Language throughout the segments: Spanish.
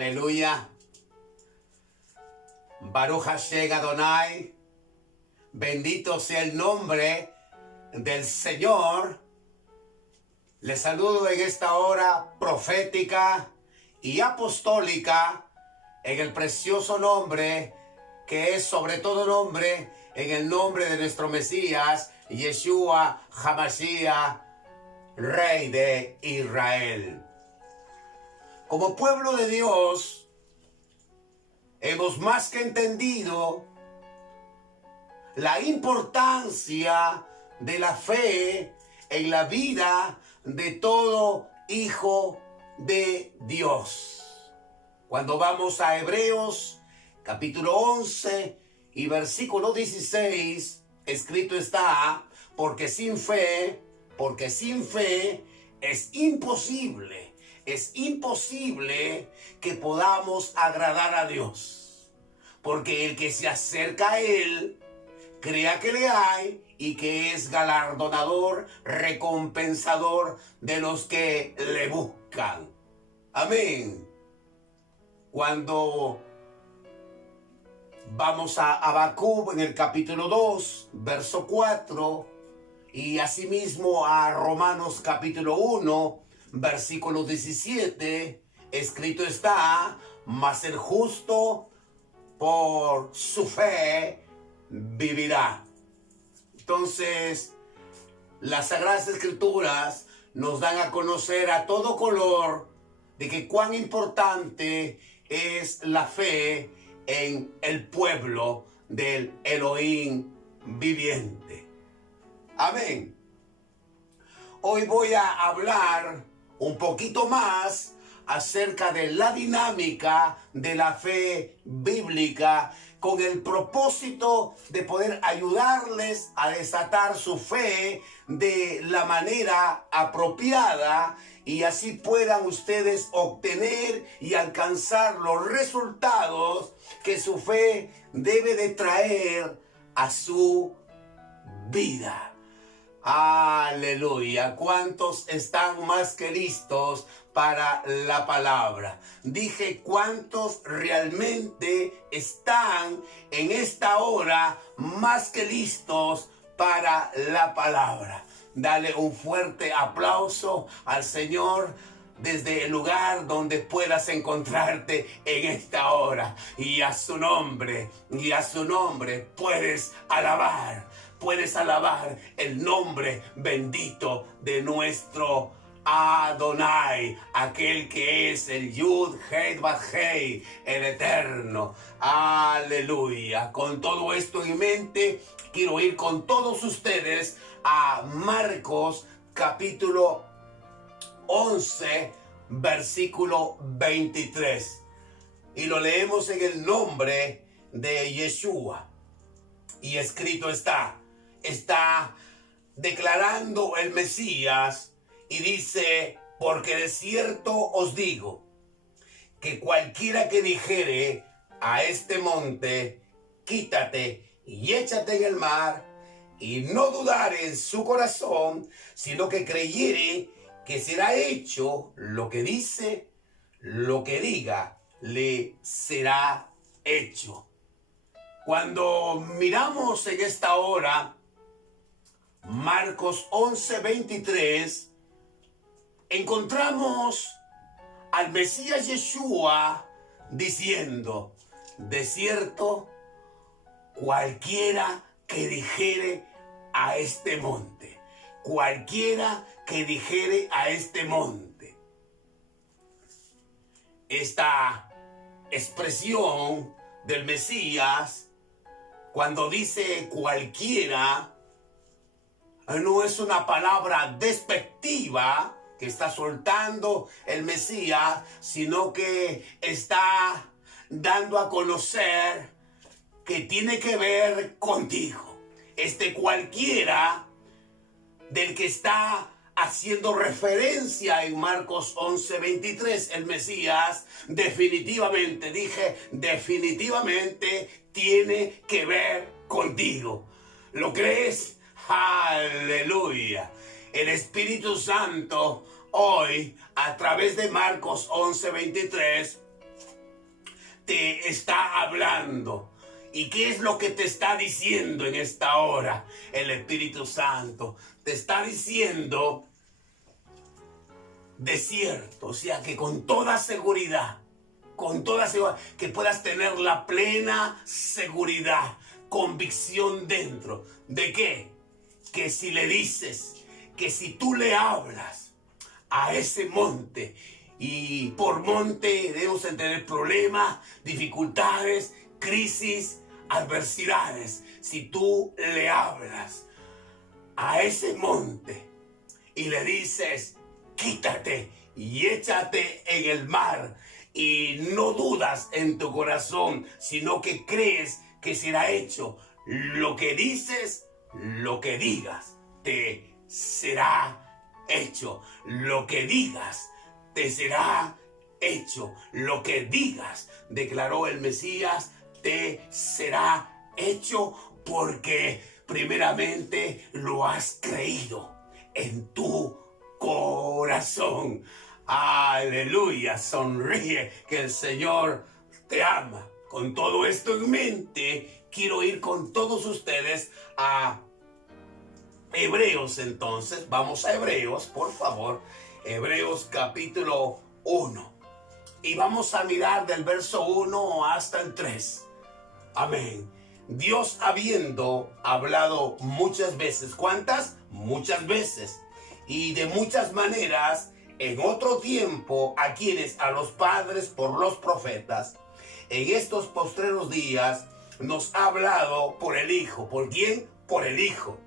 Aleluya. Baruch Hashem Adonai. Bendito sea el nombre del Señor. Les saludo en esta hora profética y apostólica en el precioso nombre que es sobre todo nombre, en el nombre de nuestro Mesías, Yeshua HaMashiach, Rey de Israel. Como pueblo de Dios, hemos más que entendido la importancia de la fe en la vida de todo hijo de Dios. Cuando vamos a Hebreos capítulo 11 y versículo 16, escrito está, porque sin fe es imposible que podamos agradar a Dios. Porque el que se acerca a Él, crea que le hay y que es galardonador, recompensador de los que le buscan. Amén. Cuando vamos a Habacuc en el capítulo 2, verso 4, y asimismo a Romanos capítulo 1, versículo 17, escrito está, mas el justo por su fe vivirá. Entonces, las Sagradas Escrituras nos dan a conocer a todo color de que cuán importante es la fe en el pueblo del Elohim viviente. Amén. Hoy voy a hablar un poquito más acerca de la dinámica de la fe bíblica con el propósito de poder ayudarles a desatar su fe de la manera apropiada y así puedan ustedes obtener y alcanzar los resultados que su fe debe de traer a su vida. Aleluya. ¿Cuántos están más que listos para la palabra? Dije, ¿cuántos realmente están en esta hora más que listos para la palabra? Dale un fuerte aplauso al Señor desde el lugar donde puedas encontrarte en esta hora. Y a su nombre puedes alabar el nombre bendito de nuestro Adonai, aquel que es el Yud Hei Vav Hei, el eterno. Aleluya. Con todo esto en mente, quiero ir con todos ustedes a Marcos capítulo 11, versículo 23. Y lo leemos en el nombre de Yeshua. Y escrito está declarando el Mesías y dice, porque de cierto os digo, que cualquiera que dijere a este monte, quítate y échate en el mar, y no dudare en su corazón, sino que creyere que será hecho lo que dice, lo que diga, le será hecho. Cuando miramos en esta hora Marcos 11:23, encontramos al Mesías Yeshua diciendo, de cierto, cualquiera que dijere a este monte, cualquiera que dijere a este monte. Esta expresión del Mesías, cuando dice cualquiera, no es una palabra despectiva que está soltando el Mesías, sino que está dando a conocer que tiene que ver contigo. Este cualquiera del que está haciendo referencia en Marcos 11:23, el Mesías definitivamente tiene que ver contigo. ¿Lo crees? Aleluya. El Espíritu Santo hoy, a través de Marcos 11:23, te está hablando? ¿Y qué es lo que te está diciendo en esta hora? El Espíritu Santo te está diciendo desierto, o sea que con toda seguridad, que puedas tener la plena seguridad, convicción dentro. ¿De qué? Que si le dices, que si tú le hablas a ese monte, y por monte debemos tener problemas, dificultades, crisis, adversidades. Si tú le hablas a ese monte y le dices, quítate y échate en el mar, y no dudas en tu corazón, sino que crees que será hecho lo que dices, lo que digas, te será hecho. Lo que digas, te será hecho. Lo que digas, declaró el Mesías, te será hecho, porque primeramente lo has creído en tu corazón. Aleluya, sonríe, que el Señor te ama. Con todo esto en mente, quiero ir con todos ustedes a Hebreos. Entonces, vamos a Hebreos, por favor. Hebreos capítulo 1. Y vamos a mirar del verso 1 hasta el 3. Amén. Dios, habiendo hablado muchas veces, ¿cuántas? Muchas veces, y de muchas maneras, en otro tiempo, a quienes, a los padres por los profetas, en estos postreros días, nos ha hablado por el Hijo. ¿Por quién? Por el Hijo,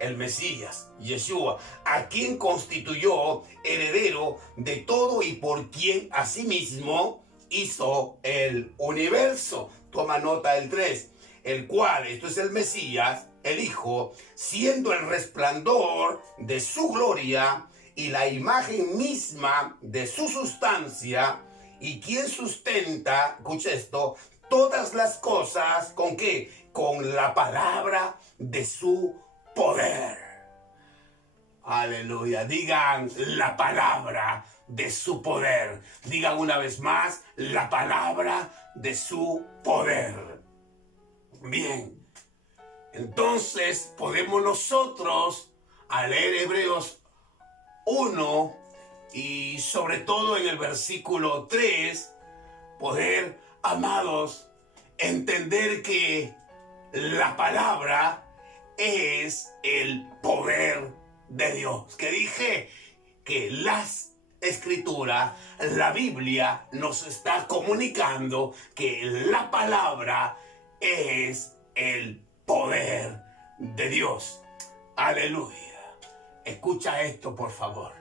el Mesías, Yeshua, a quien constituyó heredero de todo y por quien asimismo hizo el universo. Toma nota del 3. El cual, esto es el Mesías, el Hijo, siendo el resplandor de su gloria y la imagen misma de su sustancia, y quien sustenta, escucha esto, todas las cosas, ¿con qué? Con la palabra de su poder. Aleluya. Digan la palabra de su poder. Digan una vez más, la palabra de su poder. Bien. Entonces podemos nosotros, al leer Hebreos 1 y sobre todo en el versículo 3, poder, amados, entender que la palabra es el poder de Dios. Que dije que las Escrituras, la Biblia nos está comunicando que la palabra es el poder de Dios. Aleluya. Escucha esto, por favor.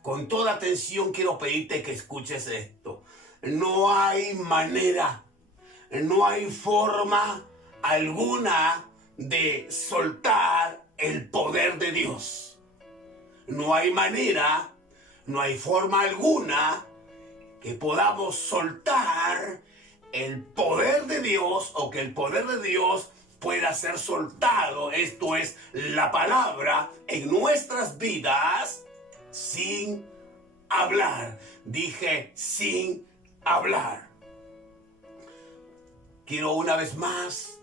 Con toda atención quiero pedirte que escuches esto. No hay manera, no hay forma alguna de soltar el poder de Dios. No hay manera, no hay forma alguna que podamos soltar el poder de Dios, o que el poder de Dios pueda ser soltado, esto es, la palabra, en nuestras vidas, sin hablar. Dije, sin hablar. Quiero una vez más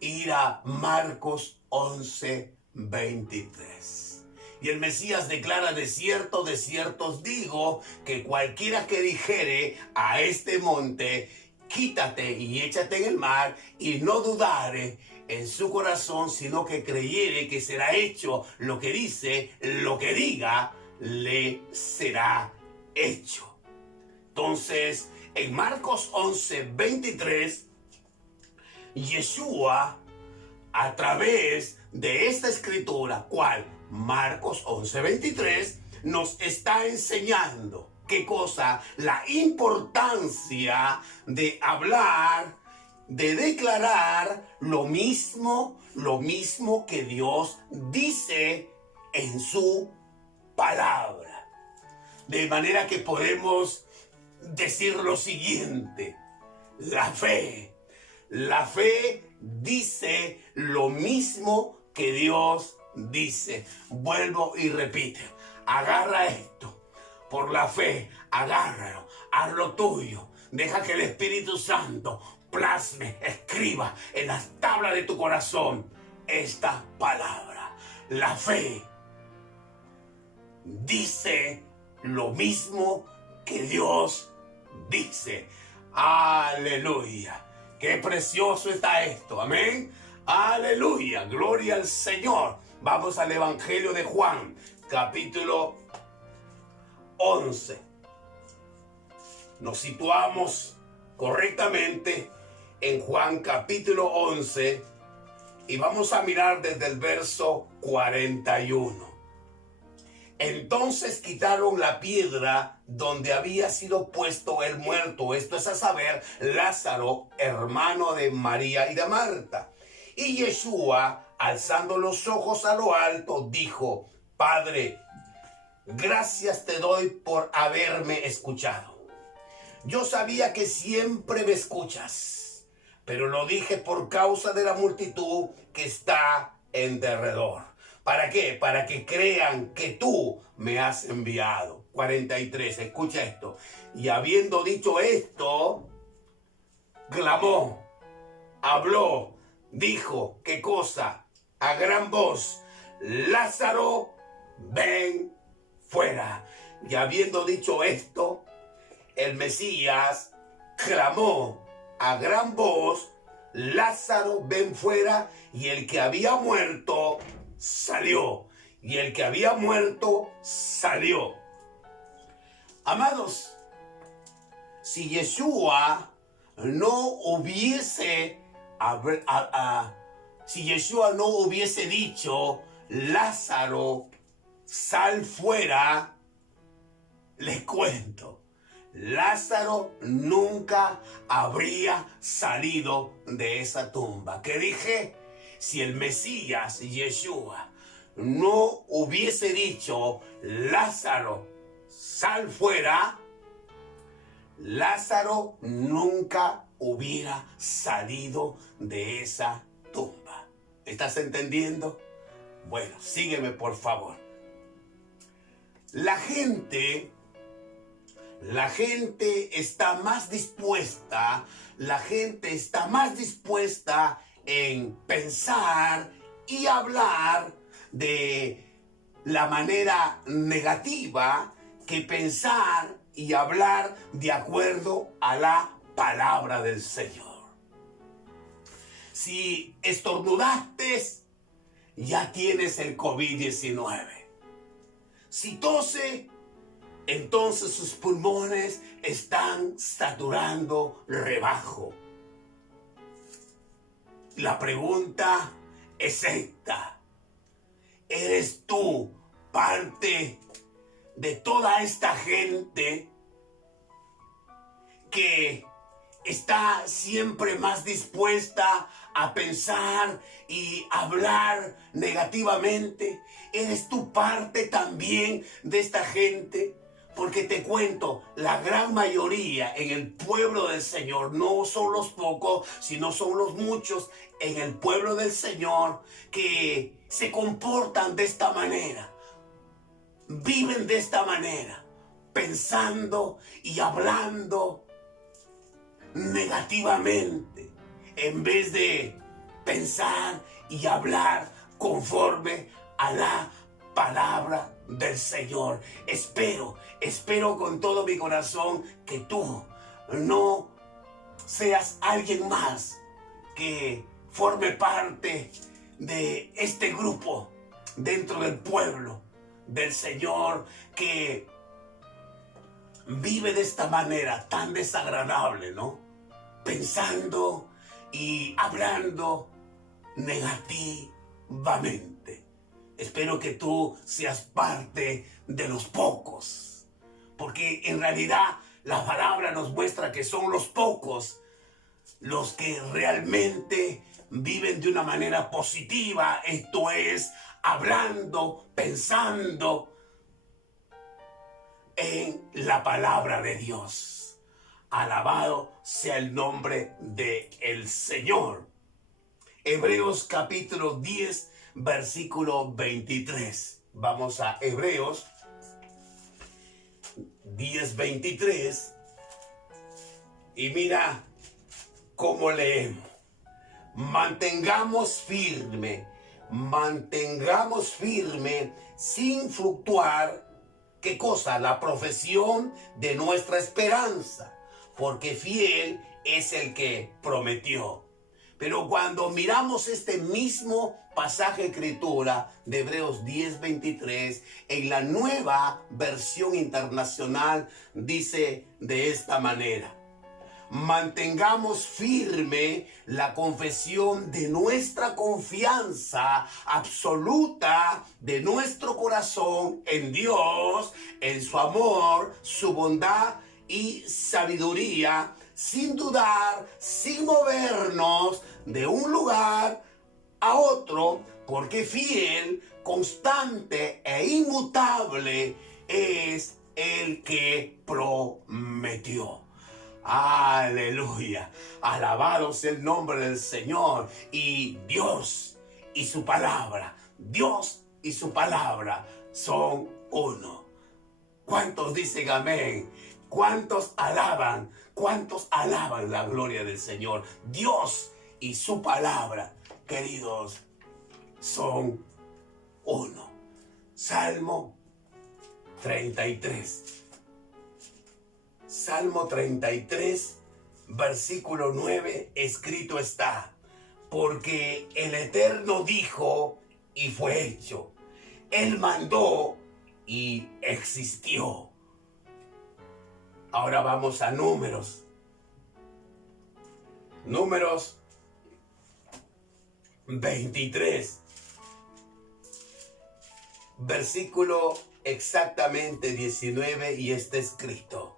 ir a Marcos 11:23. Y el Mesías declara, de cierto os digo, que cualquiera que dijere a este monte, quítate y échate en el mar, y no dudare en su corazón, sino que creyere que será hecho lo que dice, lo que diga, le será hecho. Entonces, en Marcos 11:23, Yeshua, a través de esta escritura, ¿cuál? Marcos 11:23, nos está enseñando, ¿qué cosa? La importancia de hablar, de declarar lo mismo que Dios dice en su palabra. De manera que podemos decir lo siguiente: la fe dice lo mismo que Dios dice. Vuelvo y repito, agarra esto, por la fe, agárralo, hazlo tuyo. Deja que el Espíritu Santo plasme, escriba en las tablas de tu corazón esta palabra. La fe dice lo mismo que Dios dice. Aleluya. Qué precioso está esto. Amén. Aleluya. Gloria al Señor. Vamos al Evangelio de Juan, capítulo 11. Nos situamos correctamente en Juan capítulo 11 y vamos a mirar desde el verso 41. Entonces quitaron la piedra donde había sido puesto el muerto, esto es a saber, Lázaro, hermano de María y de Marta. Y Yeshua, alzando los ojos a lo alto, dijo: Padre, gracias te doy por haberme escuchado. Yo sabía que siempre me escuchas, pero lo dije por causa de la multitud que está en derredor. ¿Para qué? Para que crean que tú me has enviado. 43, escucha esto. Y habiendo dicho esto, clamó, habló, dijo, ¿qué cosa? A gran voz: Lázaro, ven fuera. Y habiendo dicho esto, el Mesías clamó a gran voz: Lázaro, ven fuera. Y el que había muerto salió. Y el que había muerto salió. Amados, si Yeshua no hubiese dicho: Lázaro, sal fuera, les cuento, Lázaro nunca habría salido de esa tumba. ¿Qué dije? Si el Mesías, Yeshua, no hubiese dicho: Lázaro, sal fuera, Lázaro nunca hubiera salido de esa tumba. ¿Estás entendiendo? Bueno, sígueme por favor. La gente está más dispuesta, en pensar y hablar de la manera negativa que pensar y hablar de acuerdo a la palabra del Señor. Si estornudaste, ya tienes el COVID-19. Si tose, entonces sus pulmones están saturando rebajo. La pregunta es esta: ¿eres tú parte de toda esta gente que está siempre más dispuesta a pensar y hablar negativamente? ¿Eres tú parte también de esta gente? Porque te cuento, la gran mayoría en el pueblo del Señor, no son los pocos, sino son los muchos en el pueblo del Señor que se comportan de esta manera, viven de esta manera, pensando y hablando negativamente, en vez de pensar y hablar conforme a la palabra del Señor. Espero con todo mi corazón que tú no seas alguien más que forme parte de este grupo dentro del pueblo del Señor que vive de esta manera tan desagradable, ¿no? Pensando y hablando negativamente. Espero que tú seas parte de los pocos, porque en realidad la palabra nos muestra que son los pocos los que realmente viven de una manera positiva, esto es, hablando, pensando en la palabra de Dios. Alabado sea el nombre del Señor. Hebreos capítulo 10, versículo 23. Vamos a Hebreos 10, 23. Y mira cómo leemos. Mantengamos firme sin fluctuar. ¿Qué cosa? La profesión de nuestra esperanza, porque fiel es el que prometió. Pero cuando miramos este mismo pasaje de escritura de Hebreos 10:23, en la Nueva Versión Internacional dice de esta manera: mantengamos firme la confesión de nuestra confianza absoluta de nuestro corazón en Dios, en su amor, su bondad y sabiduría, sin dudar, sin movernos de un lugar a otro, porque fiel, constante e inmutable es el que prometió. Aleluya, alabado sea el nombre del Señor. Y Dios y su palabra son uno. ¿Cuántos dicen amén? ¿Cuántos alaban la gloria del Señor? Dios y su palabra, queridos, son uno. Salmo 33. Salmo 33, versículo 9, escrito está: porque el Eterno dijo y fue hecho. Él mandó y existió. Ahora vamos a Números. Números 23, versículo exactamente 19, y está escrito: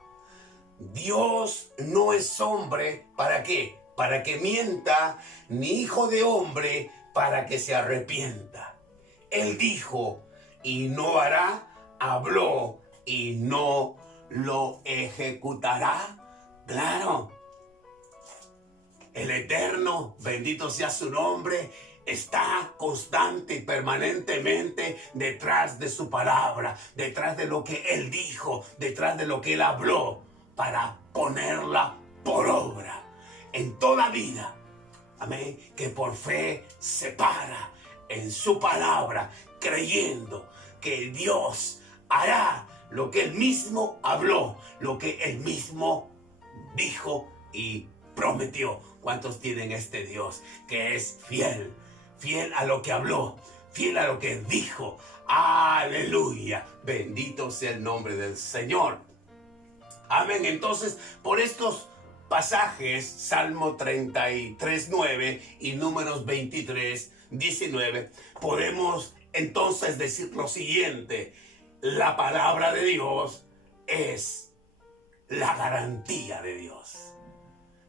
Dios no es hombre, ¿para qué? Para que mienta, ni hijo de hombre para que se arrepienta. Él dijo y no hará, habló y no lo ejecutará. Claro, el Eterno, bendito sea su nombre, está constante y permanentemente detrás de su palabra, detrás de lo que Él dijo, detrás de lo que Él habló, para ponerla por obra en toda vida. Amén. Que por fe se para en su palabra, creyendo que Dios hará lo que Él mismo habló, lo que Él mismo dijo y prometió. ¿Cuántos tienen este Dios que es fiel? Fiel a lo que habló, fiel a lo que dijo. Aleluya. Bendito sea el nombre del Señor. Amén. Entonces, por estos pasajes, Salmo 33:9 y Números 23:19, podemos entonces decir lo siguiente: la palabra de Dios es la garantía de Dios.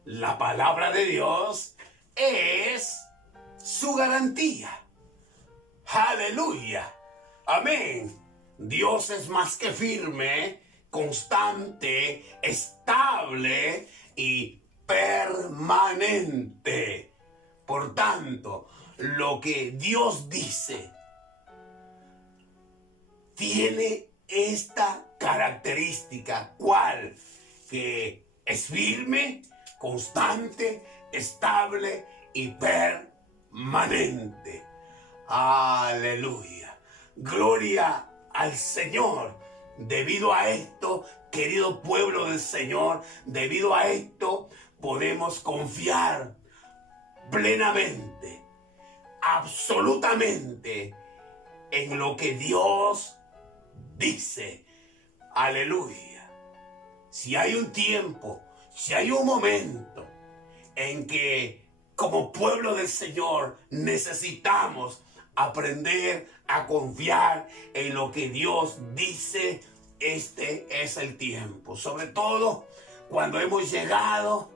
La palabra de Dios es su garantía. Aleluya. Amén. Dios es más que firme, constante, estable y permanente. Por tanto, lo que Dios dice tiene esta característica. ¿Cuál? Que es firme, constante, estable y permanente. Aleluya. Gloria al Señor. Debido a esto, querido pueblo del Señor, debido a esto podemos confiar plenamente, absolutamente, en lo que Dios dice. Aleluya. Si hay un tiempo, si hay un momento en que como pueblo del Señor necesitamos aprender a confiar en lo que Dios dice, este es el tiempo. Sobre todo cuando hemos llegado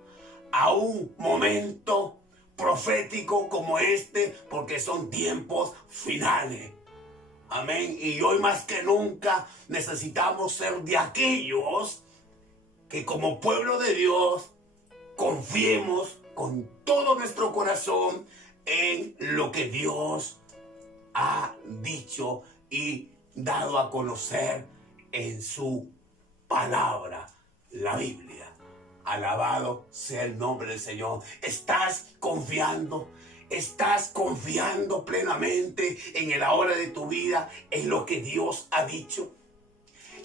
a un momento profético como este, porque son tiempos finales. Amén. Y hoy más que nunca necesitamos ser de aquellos que como pueblo de Dios confiemos con todo nuestro corazón en lo que Dios ha dicho y dado a conocer en su palabra, la Biblia. Alabado sea el nombre del Señor. Estás confiando plenamente en el ahora de tu vida, en lo que Dios ha dicho.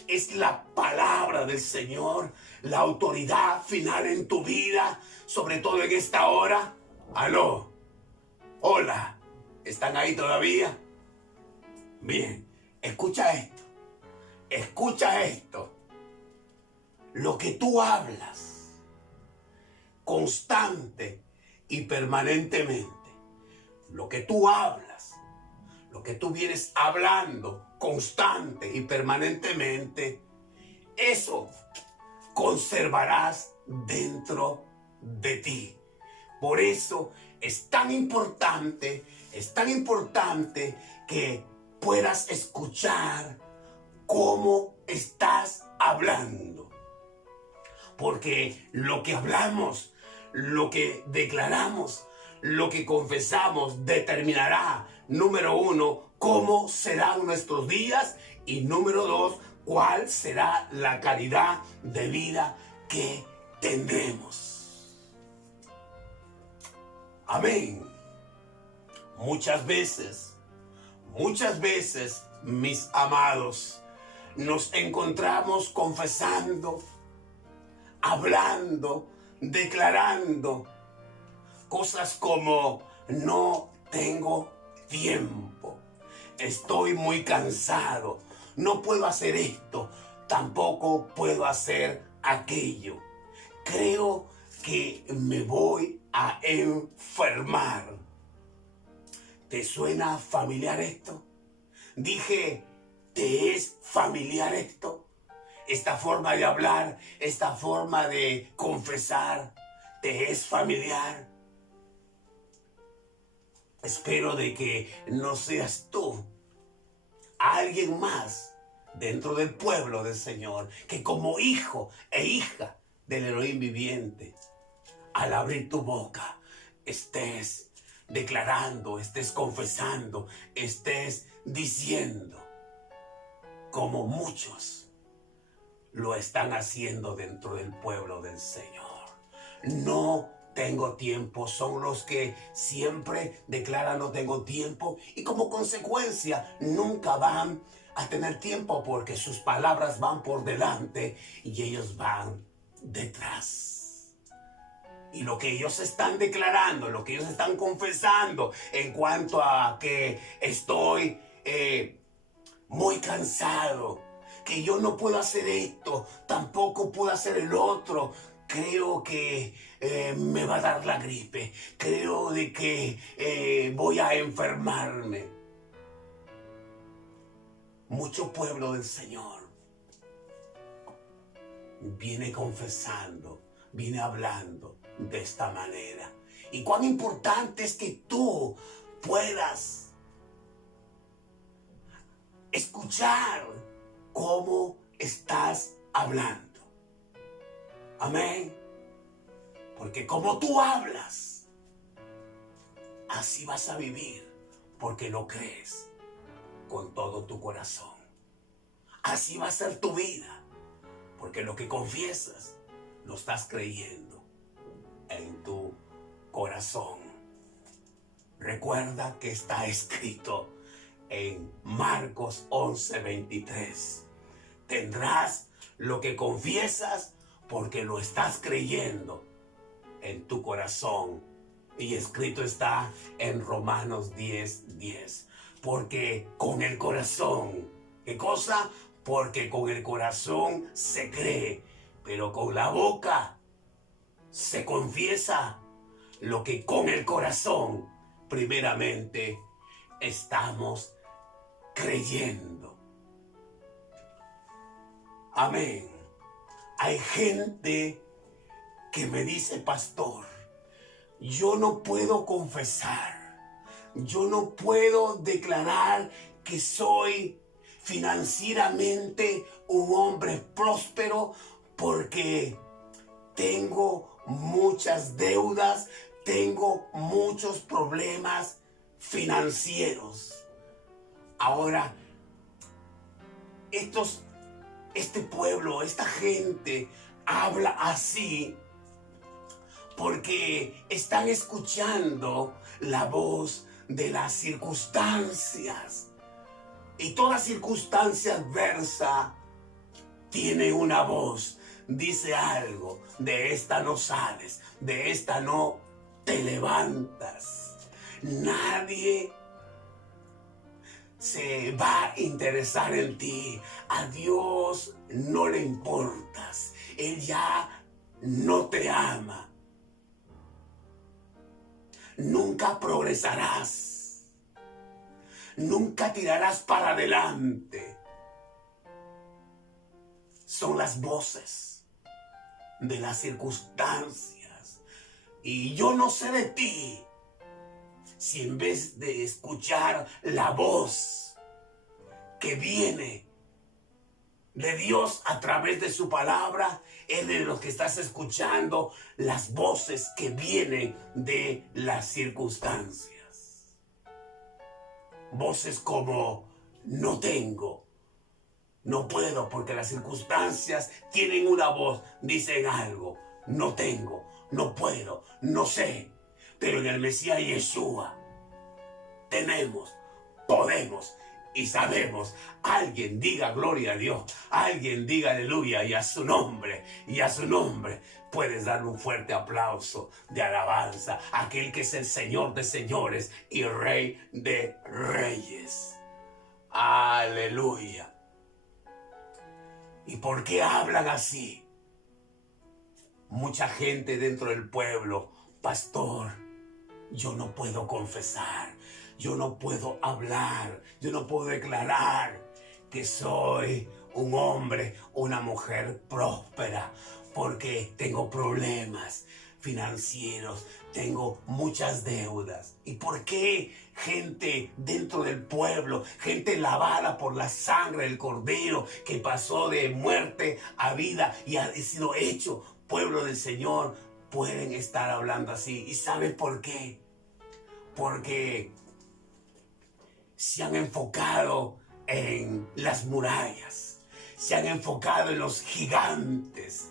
Es la palabra del Señor, la autoridad final en tu vida, sobre todo en esta hora. Aló, hola, ¿están ahí todavía? Bien, escucha esto. Lo que tú hablas constante y permanentemente, lo que tú hablas, lo que tú vienes hablando constante y permanentemente, eso conservarás dentro de ti. Por eso es tan importante que puedas escuchar cómo estás hablando. Porque lo que hablamos, lo que declaramos, lo que confesamos determinará, número 1, cómo serán nuestros días y número 2, cuál será la calidad de vida que tendremos. Amén. Muchas veces, mis amados, nos encontramos confesando, hablando, declarando cosas como: no tengo tiempo, estoy muy cansado, no puedo hacer esto, tampoco puedo hacer aquello, creo que me voy a enfermar. ¿Te suena familiar esto? Dije, ¿te es familiar esto? Esta forma de hablar, esta forma de confesar, ¿te es familiar? Espero de que no seas tú, alguien más dentro del pueblo del Señor, que como hijo e hija del Elohim viviente, al abrir tu boca, estés declarando, estés confesando, estés diciendo, como muchos lo están haciendo dentro del pueblo del Señor. No tengo tiempo, son los que siempre declaran no tengo tiempo y como consecuencia nunca van a tener tiempo porque sus palabras van por delante y ellos van detrás. Y lo que ellos están declarando, lo que ellos están confesando en cuanto a que estoy muy cansado, que yo no puedo hacer esto, tampoco puedo hacer el otro, creo que me va a dar la gripe, creo de que voy a enfermarme. Mucho pueblo del Señor viene confesando, viene hablando de esta manera. Y cuán importante es que tú puedas escuchar cómo estás hablando. Amén. Porque como tú hablas, así vas a vivir, porque lo crees con todo tu corazón. Así va a ser tu vida, porque lo que confiesas lo estás creyendo en tu corazón. Recuerda que está escrito en Marcos 11:23. Tendrás lo que confiesas porque lo estás creyendo en tu corazón. Y escrito está en Romanos 10:10. Porque con el corazón, ¿qué cosa? Porque con el corazón se cree, pero con la boca se confiesa lo que con el corazón primeramente estamos creyendo. Amén. Hay gente que me dice: pastor, yo no puedo confesar, yo no puedo declarar que soy financieramente un hombre próspero porque tengo muchas deudas, tengo muchos problemas financieros. Ahora, este pueblo, esta gente habla así porque están escuchando la voz de las circunstancias. Y toda circunstancia adversa tiene una voz, dice algo: de esta no sales, de esta no te levantas. Nadie se va a interesar en ti. A Dios no le importas. Él ya no te ama. Nunca progresarás. Nunca tirarás para adelante. Son las voces de las circunstancias. Y yo no sé de ti, si en vez de escuchar la voz que viene de Dios a través de su palabra, es de los que estás escuchando las voces que vienen de las circunstancias. Voces como: no tengo, no puedo, porque las circunstancias tienen una voz, dicen algo: no tengo, no puedo, no sé. Pero en el Mesías Yeshua tenemos, podemos y sabemos. Alguien diga gloria a Dios, alguien diga aleluya, y a su nombre puedes darle un fuerte aplauso de alabanza a aquel que es el Señor de señores y Rey de reyes. Aleluya. ¿Y por qué hablan así? Mucha gente dentro del pueblo: pastor, yo no puedo confesar, yo no puedo hablar, yo no puedo declarar que soy un hombre, una mujer próspera, porque tengo problemas financieros, tengo muchas deudas. ¿Y por qué gente dentro del pueblo, gente lavada por la sangre del Cordero, que pasó de muerte a vida y ha sido hecho pueblo del Señor, pueden estar hablando así? ¿Y sabes por qué? Porque se han enfocado en las murallas, se han enfocado en los gigantes,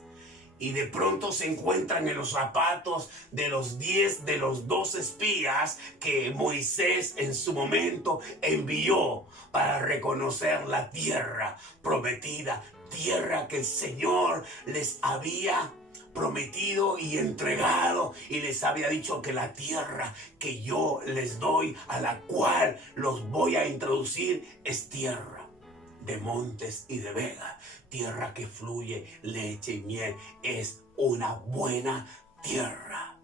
y de pronto se encuentran en los zapatos de los 10 de los 12 espías que Moisés en su momento envió para reconocer la tierra prometida, tierra que el Señor les había prometido y entregado, y les había dicho que la tierra que yo les doy, a la cual los voy a introducir, es tierra de montes y de vega, tierra que fluye leche y miel, es una buena tierra.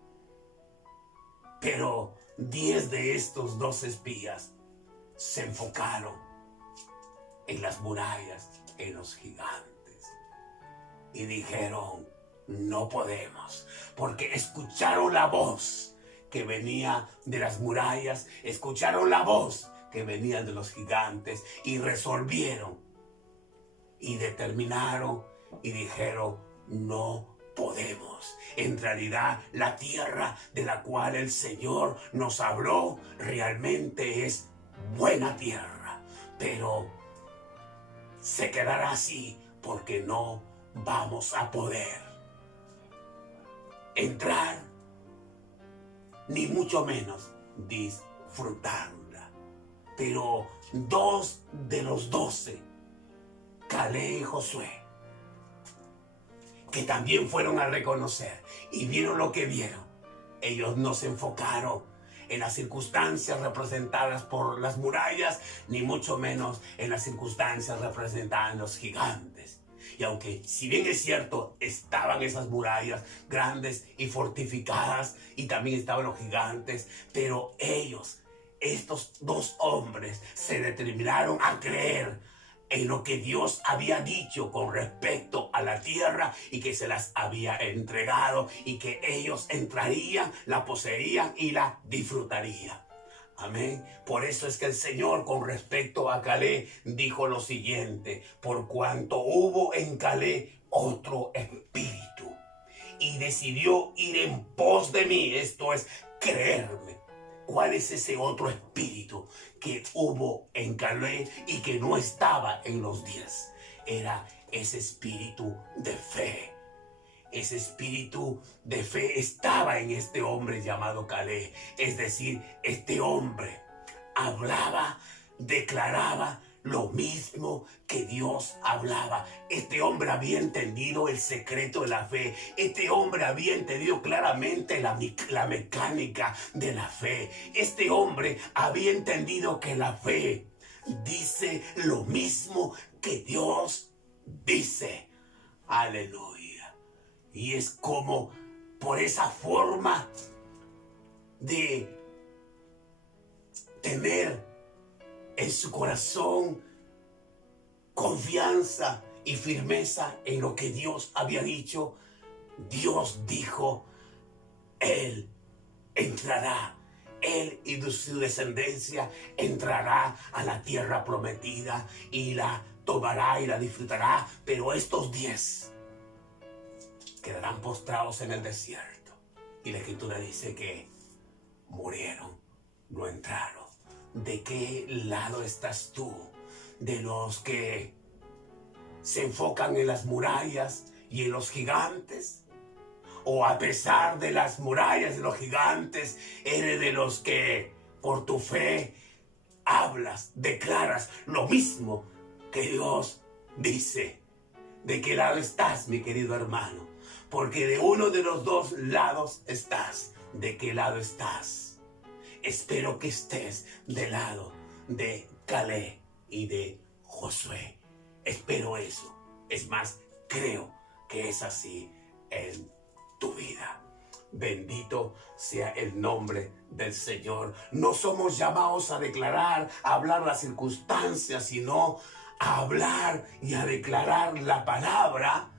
Pero 10 de estos 12 espías se enfocaron en las murallas, en los gigantes, y dijeron: no podemos, porque escucharon la voz que venía de las murallas, escucharon la voz que venía de los gigantes, y resolvieron y determinaron y dijeron: no podemos. En realidad, la tierra de la cual el Señor nos habló realmente es buena tierra, pero se quedará así porque no vamos a poder entrar, ni mucho menos disfrutarla. Pero 2 de los 12, Caleb y Josué, que también fueron a reconocer y vieron lo que vieron, ellos no se enfocaron en las circunstancias representadas por las murallas, ni mucho menos en las circunstancias representadas en los gigantes. Y aunque, si bien es cierto, estaban esas murallas grandes y fortificadas, y también estaban los gigantes, pero ellos, estos 2 hombres, se determinaron a creer en lo que Dios había dicho con respecto a la tierra, y que se las había entregado, y que ellos entrarían, la poseerían y la disfrutarían. Amén. Por eso es que el Señor, con respecto a Caleb, dijo lo siguiente: por cuanto hubo en Caleb otro espíritu, y decidió ir en pos de mí, esto es, creerme. ¿Cuál es ese otro espíritu que hubo en Caleb y que no estaba en los 10? Era ese espíritu de fe, ese espíritu de fe estaba en este hombre llamado Caleb. Es decir, este hombre hablaba, declaraba lo mismo que Dios hablaba. Este hombre había entendido el secreto de la fe. Este hombre había entendido claramente la mecánica de la fe. Este hombre había entendido que la fe dice lo mismo que Dios dice. Aleluya. Y es como por esa forma de tener en su corazón confianza y firmeza en lo que Dios había dicho, Dios dijo, Él entrará, Él y su descendencia entrará a la tierra prometida y la tomará y la disfrutará, pero estos 10 quedarán postrados en el desierto. Y la Escritura dice que murieron, no entraron. ¿De qué lado estás tú? ¿De los que se enfocan en las murallas y en los gigantes? ¿O a pesar de las murallas y los gigantes, eres de los que por tu fe hablas, declaras lo mismo que Dios dice? ¿De qué lado estás, mi querido hermano? Porque de uno de los dos lados estás. ¿De qué lado estás? Espero que estés del lado de Caleb y de Josué. Espero eso. Es más, creo que es así en tu vida. Bendito sea el nombre del Señor. No somos llamados a declarar, a hablar las circunstancias, sino a hablar y a declarar la palabra,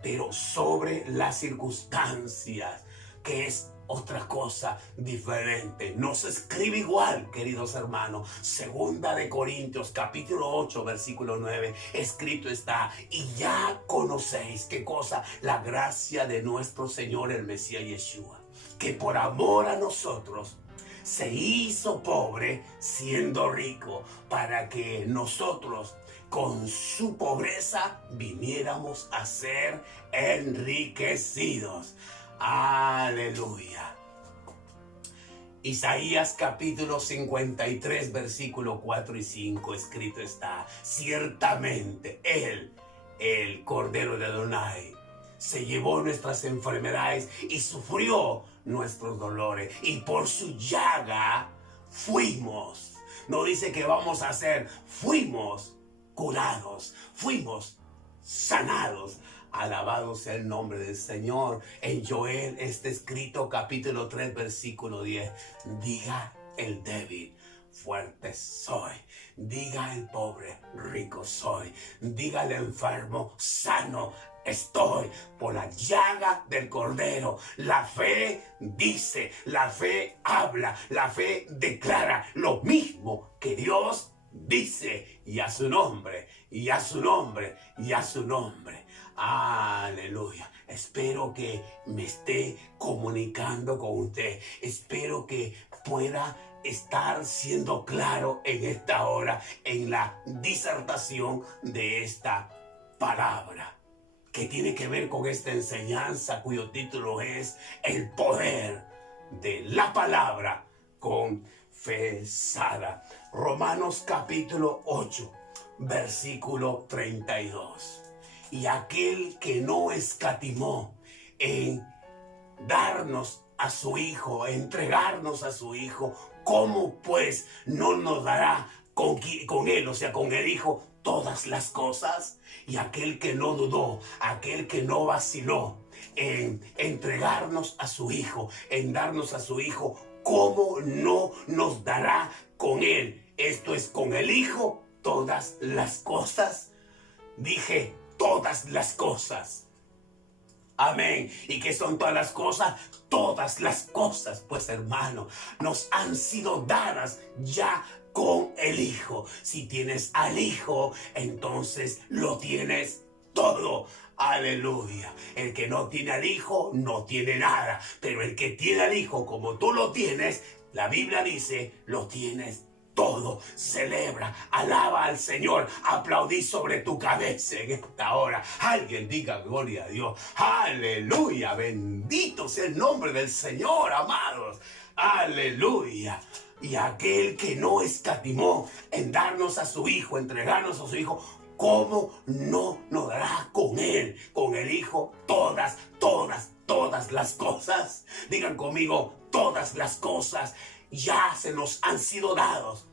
pero sobre las circunstancias, que es otra cosa diferente. No se escribe igual, queridos hermanos. Segunda de Corintios, capítulo 8, versículo 9, escrito está: y ya conocéis, ¿qué cosa? La gracia de nuestro Señor el Mesías Yeshua, que por amor a nosotros se hizo pobre siendo rico, para que nosotros con su pobreza viniéramos a ser enriquecidos. Aleluya. Isaías capítulo 53, versículo 4 y 5, escrito está: ciertamente Él, el Cordero de Adonai, se llevó nuestras enfermedades y sufrió nuestros dolores, y por su llaga fuimos. No dice que vamos a ser, fuimos curados, fuimos sanados. Alabado sea el nombre del Señor. En Joel está escrito, capítulo 3, versículo 10. Diga el débil, fuerte soy. Diga el pobre, rico soy. Diga el enfermo, sano estoy, por la llaga del Cordero. La fe dice, la fe habla, la fe declara lo mismo que Dios dice, y a su nombre, y a su nombre, y a su nombre. Aleluya. Espero que me esté comunicando con usted. Espero que pueda estar siendo claro en esta hora, en la disertación de esta palabra, que tiene que ver con esta enseñanza cuyo título es El poder de la palabra confesada. Romanos capítulo 8, versículo 32. Y aquel que no escatimó en darnos a su Hijo, entregarnos a su Hijo, ¿cómo pues no nos dará con Él, o sea, con el Hijo, todas las cosas? Y aquel que no dudó, aquel que no vaciló en entregarnos a su Hijo, en darnos a su Hijo, ¿cómo no nos dará con Él? Esto es, con el Hijo, todas las cosas. Dije, todas las cosas. Amén. ¿Y qué son todas las cosas? Todas las cosas, pues hermano, nos han sido dadas ya con el Hijo. Si tienes al Hijo, entonces lo tienes todo. Aleluya. El que no tiene al Hijo no tiene nada. Pero el que tiene al Hijo como tú lo tienes, la Biblia dice, lo tienes todo. Celebra, alaba al Señor, aplaudí sobre tu cabeza en esta hora. Alguien diga gloria a Dios. Aleluya, bendito sea el nombre del Señor, amados. Aleluya. Y aquel que no escatimó en darnos a su Hijo, entregarnos a su Hijo, ¿cómo no nos dará con el Hijo, todas las cosas? Digan conmigo, todas las cosas ya se nos han sido dados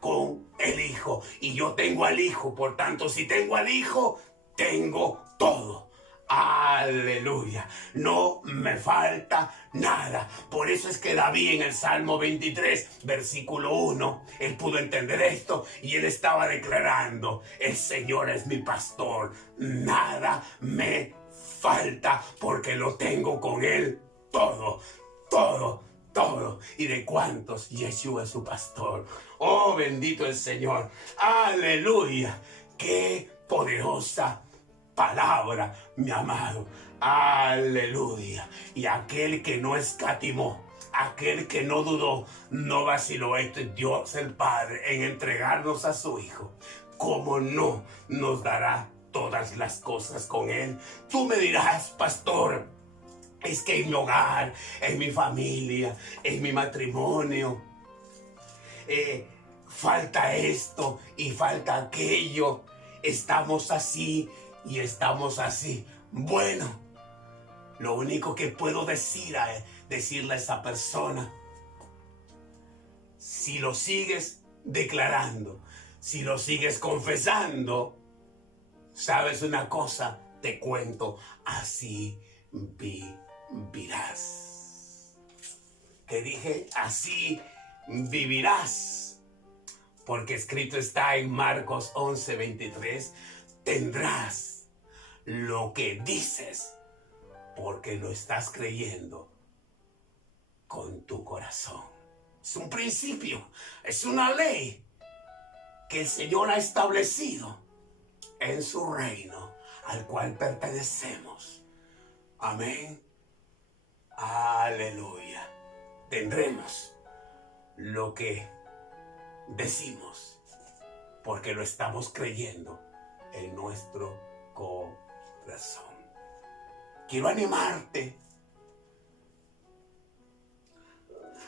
con el Hijo. Y yo tengo al Hijo, por tanto, si tengo al Hijo, tengo todo. Aleluya, no me falta nada. Por eso es que David en el Salmo 23, versículo 1, él pudo entender esto y él estaba declarando: el Señor es mi pastor, nada me falta porque lo tengo con él todo. ¿Y de cuántos Yeshua es su pastor? Oh, bendito el Señor. Aleluya, qué poderosa palabra, mi amado. Aleluya. Y aquel que no escatimó, aquel que no dudó, no vaciló, Dios el Padre, en entregarnos a su Hijo, ¿cómo no nos dará todas las cosas con él? Tú me dirás, pastor, es que en mi hogar, en mi familia, en mi matrimonio, falta esto y falta aquello. Estamos así y estamos así. Bueno, lo único que puedo decirle a esa persona: si lo sigues declarando, si lo sigues confesando, ¿sabes una cosa? Te cuento, así vivirás. Te dije, así vivirás. Porque escrito está en Marcos 11:23, tendrás lo que dices porque lo estás creyendo con tu corazón. Es un principio, es una ley que el Señor ha establecido en su reino al cual pertenecemos. Amén. Aleluya. Tendremos lo que decimos porque lo estamos creyendo en nuestro corazón. Quiero animarte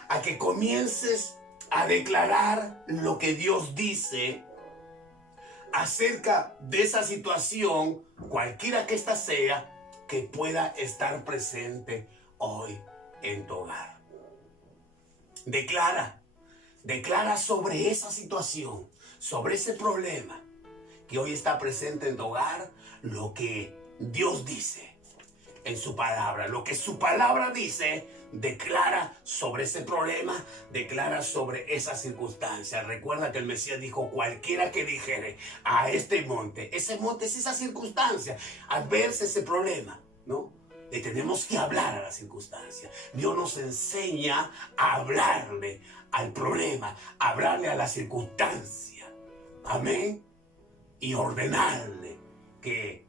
a que comiences a declarar lo que Dios dice acerca de esa situación, cualquiera que ésta sea, que pueda estar presente hoy en tu hogar. Declara sobre esa situación, sobre ese problema que hoy está presente en tu hogar, lo que Dios dice en su palabra. Lo que su palabra dice, declara sobre ese problema, declara sobre esa circunstancia. Recuerda que el Mesías dijo: cualquiera que dijere a este monte, ese monte es esa circunstancia, adversa, ese problema, ¿no? Le tenemos que hablar a la circunstancia. Dios nos enseña a hablarle al problema, a hablarle a la circunstancia. Amén. Y ordenarle que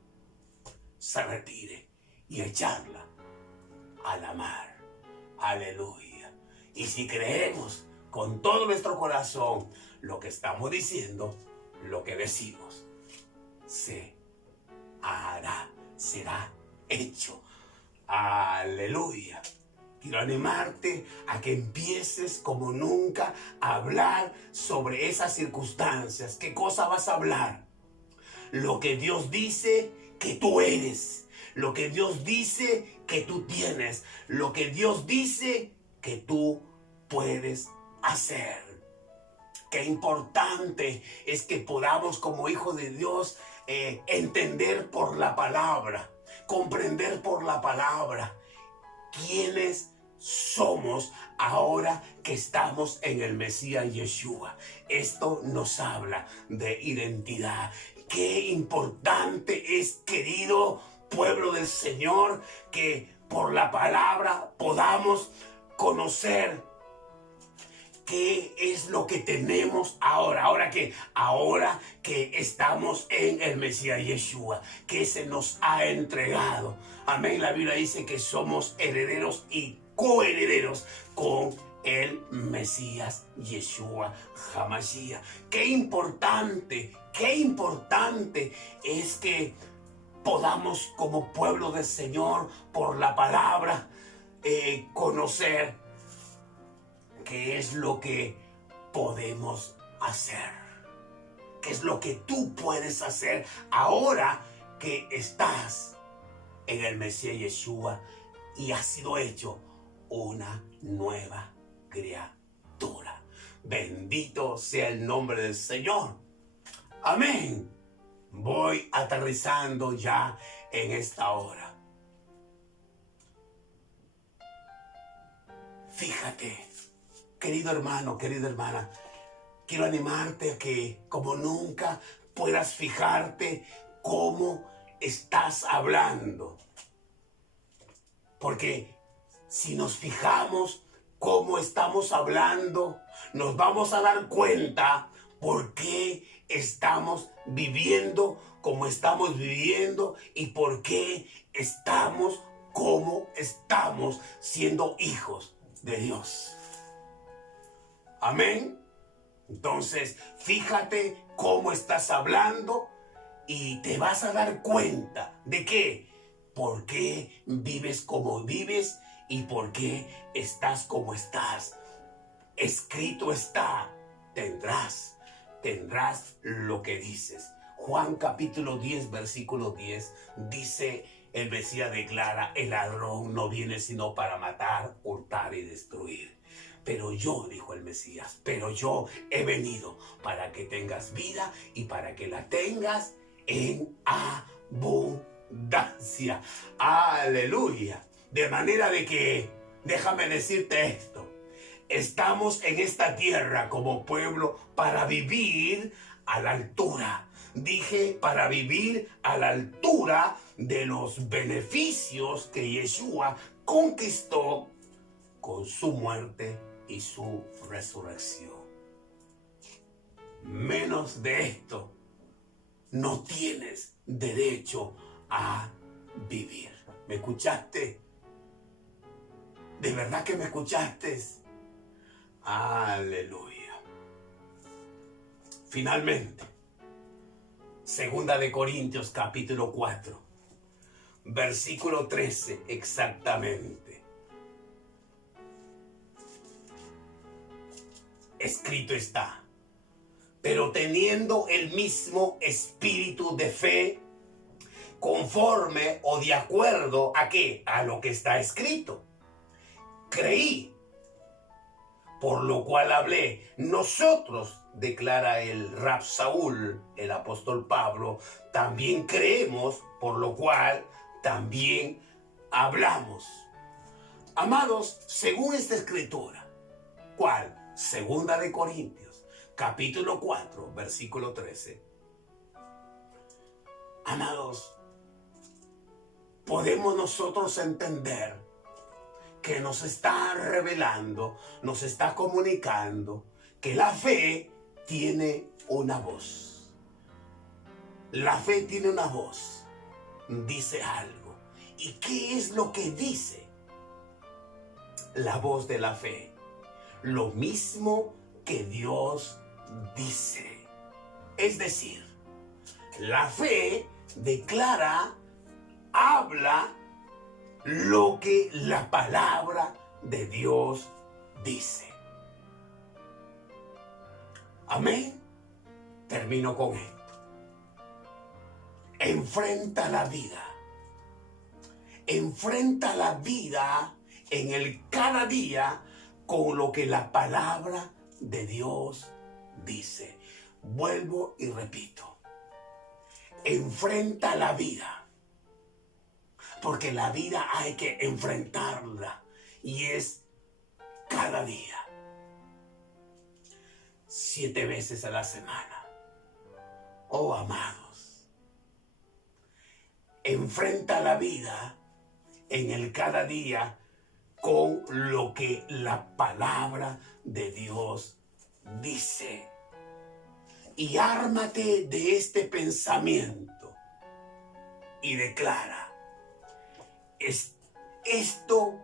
se retire y echarla a la mar. Aleluya. Y si creemos con todo nuestro corazón lo que estamos diciendo, lo que decimos, se hará, será hecho. Aleluya. Quiero animarte a que empieces como nunca a hablar sobre esas circunstancias. ¿Qué cosa vas a hablar? Lo que Dios dice que tú eres. Lo que Dios dice que tú tienes. Lo que Dios dice que tú puedes hacer. Qué importante es que podamos, como hijos de Dios, entender por la palabra, comprender por la palabra quiénes somos ahora que estamos en el Mesías Yeshua. Esto nos habla de identidad. Qué importante es, querido pueblo del Señor, que por la palabra podamos conocer qué es lo que tenemos ahora que estamos en el Mesías Yeshua, que se nos ha entregado. Amén. La Biblia dice que somos herederos y coherederos con el Mesías Yeshua HaMashiach. Qué importante es que podamos como pueblo del Señor, por la palabra, conocer qué es lo que podemos hacer. ¿Qué es lo que tú puedes hacer ahora que estás en el Mesías Yeshua y has sido hecho una nueva criatura? Bendito sea el nombre del Señor. Amén. Voy aterrizando ya en esta hora. Fíjate, querido hermano, querida hermana, quiero animarte a que como nunca puedas fijarte cómo estás hablando. Porque si nos fijamos cómo estamos hablando, nos vamos a dar cuenta por qué estamos viviendo como estamos viviendo y por qué estamos como estamos siendo hijos de Dios. Amén. Entonces, fíjate cómo estás hablando y te vas a dar cuenta de qué, por qué vives como vives y por qué estás como estás. Escrito está, tendrás lo que dices. Juan capítulo 10, versículo 10, dice, el Mesías declara, el ladrón no viene sino para matar, hurtar y destruir. Pero yo, dijo el Mesías, pero yo he venido para que tengas vida y para que la tengas en abundancia. Aleluya. De manera de que, déjame decirte esto, estamos en esta tierra como pueblo para vivir a la altura. Dije, para vivir a la altura de los beneficios que Yeshua conquistó con su muerte y su resurrección. Menos de esto no tienes derecho a vivir. ¿Me escuchaste? ¿De verdad que me escuchaste? Aleluya. Finalmente, Segunda de Corintios capítulo 4, versículo 13 exactamente. Escrito está, pero teniendo el mismo espíritu de fe, conforme o de acuerdo a qué, a lo que está escrito. Creí, por lo cual hablé. Nosotros, declara el Rab Saúl, el apóstol Pablo, también creemos, por lo cual también hablamos. Amados, según esta escritura, ¿cuál? Segunda de Corintios, capítulo 4, versículo 13. Amados, podemos nosotros entender que nos está revelando, nos está comunicando que la fe tiene una voz. La fe tiene una voz, dice algo. ¿Y qué es lo que dice la voz de la fe? Lo mismo que Dios dice. Es decir, la fe declara, habla lo que la palabra de Dios dice. Amén. Termino con esto. Enfrenta la vida. Enfrenta la vida en el cada día con lo que la palabra de Dios dice. Vuelvo y repito. Enfrenta la vida. Porque la vida hay que enfrentarla. Y es cada día. 7 veces a la semana. Oh, amados. Enfrenta la vida en el cada día con lo que la palabra de Dios dice. Y ármate de este pensamiento y declara, esto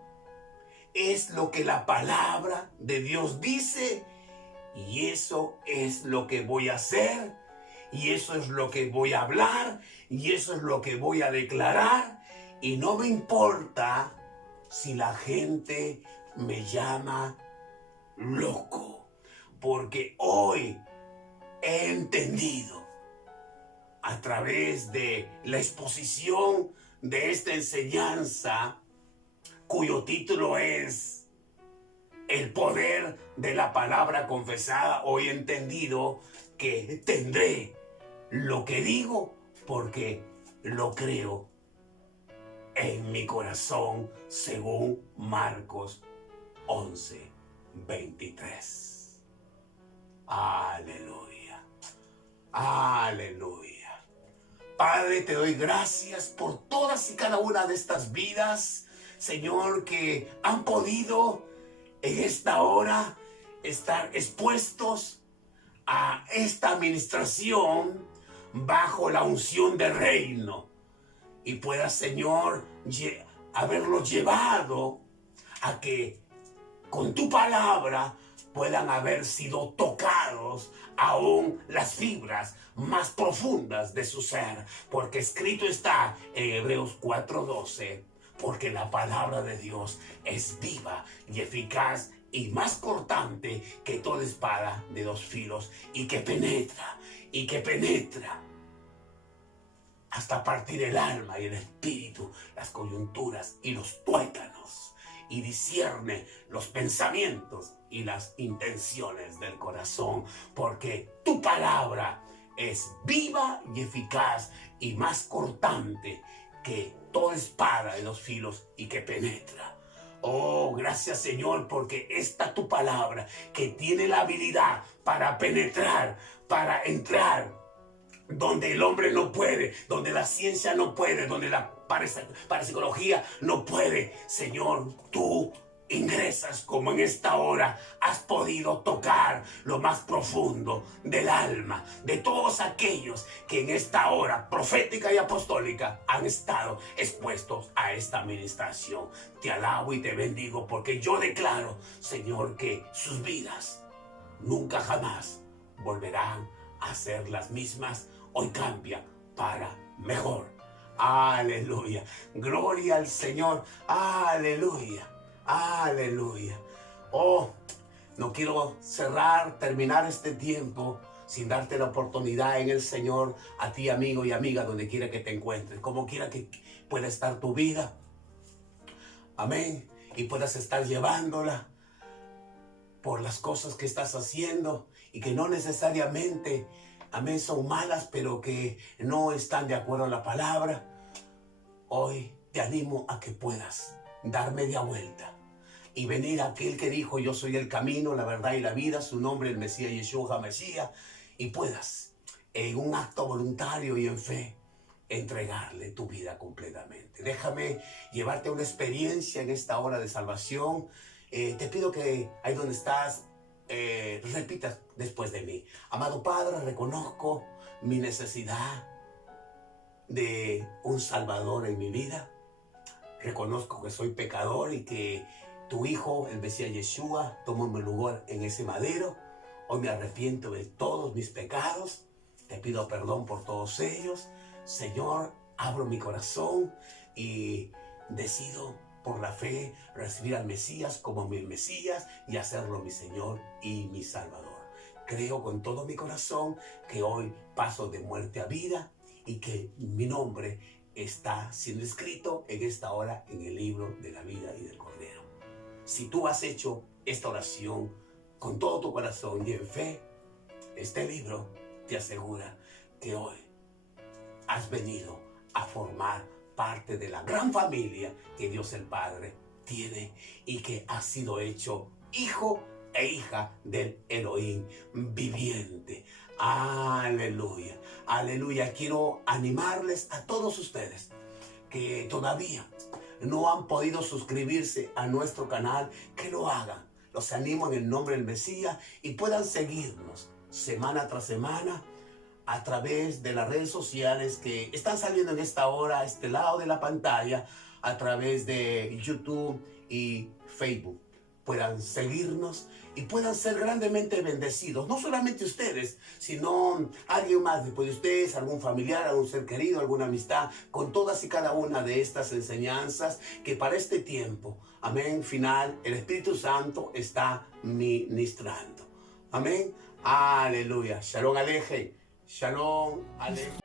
es lo que la palabra de Dios dice y eso es lo que voy a hacer y eso es lo que voy a hablar y eso es lo que voy a declarar y no me importa si la gente me llama loco, porque hoy he entendido a través de la exposición de esta enseñanza, cuyo título es El poder de la palabra confesada. Hoy he entendido que tendré lo que digo porque lo creo en mi corazón, según Marcos 11:23. Aleluya, aleluya. Padre, te doy gracias por todas y cada una de estas vidas, Señor, que han podido en esta hora estar expuestos a esta administración bajo la unción del reino y pueda, Señor, haberlos llevado a que con tu palabra puedan haber sido tocados aún las fibras más profundas de su ser, porque escrito está en Hebreos 4:12, porque la palabra de Dios es viva y eficaz y más cortante que toda espada de dos filos y que penetra hasta partir el alma y el espíritu, las coyunturas y los tuétanos, y discierne los pensamientos y las intenciones del corazón, porque tu palabra es viva y eficaz y más cortante que toda espada de dos filos y que penetra. Oh, gracias, Señor, porque esta tu palabra que tiene la habilidad para penetrar, para entrar donde el hombre no puede, donde la ciencia no puede, donde la parapsicología no puede. Señor, tú ingresas como en esta hora has podido tocar lo más profundo del alma de todos aquellos que en esta hora profética y apostólica han estado expuestos a esta administración. Te alabo y te bendigo porque yo declaro, Señor, que sus vidas nunca jamás volverán a ser las mismas. Hoy cambia para mejor. Aleluya. Gloria al Señor. Aleluya. Aleluya. Oh, no quiero terminar este tiempo sin darte la oportunidad en el Señor, a ti, amigo y amiga, donde quiera que te encuentres, como quiera que pueda estar tu vida. Amén. Y puedas estar llevándola por las cosas que estás haciendo y que no necesariamente, amén, son malas, pero que no están de acuerdo a la palabra. Hoy te animo a que puedas dar media vuelta y venir a aquel que dijo: yo soy el camino, la verdad y la vida, su nombre el Mesías, Yeshua HaMashiach, y puedas en un acto voluntario y en fe entregarle tu vida completamente. Déjame llevarte a una experiencia en esta hora de salvación. Te pido que ahí donde estás repitas después de mí: amado Padre, reconozco mi necesidad de un Salvador en mi vida. Reconozco que soy pecador y que tu Hijo, el Mesías Yeshua, tomó mi lugar en ese madero. Hoy me arrepiento de todos mis pecados. Te pido perdón por todos ellos. Señor, abro mi corazón y decido por la fe recibir al Mesías como mi Mesías y hacerlo mi Señor y mi Salvador. Creo con todo mi corazón que hoy paso de muerte a vida y que mi nombre está siendo escrito en esta hora en el libro de la vida y del Cordero. Si tú has hecho esta oración con todo tu corazón y en fe, este libro te asegura que hoy has venido a formar parte de la gran familia que Dios el Padre tiene y que has sido hecho hijo e hija del Elohim viviente. Aleluya, aleluya. Quiero animarles a todos ustedes que todavía no han podido suscribirse a nuestro canal, que lo hagan. Los animo en el nombre del Mesías y puedan seguirnos semana tras semana a través de las redes sociales que están saliendo en esta hora a este lado de la pantalla, a través de YouTube y Facebook puedan seguirnos y puedan ser grandemente bendecidos. No solamente ustedes, sino alguien más después de ustedes, algún familiar, algún ser querido, alguna amistad, con todas y cada una de estas enseñanzas que para este tiempo, amén, final, el Espíritu Santo está ministrando. Amén. Aleluya. Shalom Aleje. Shalom Aleje.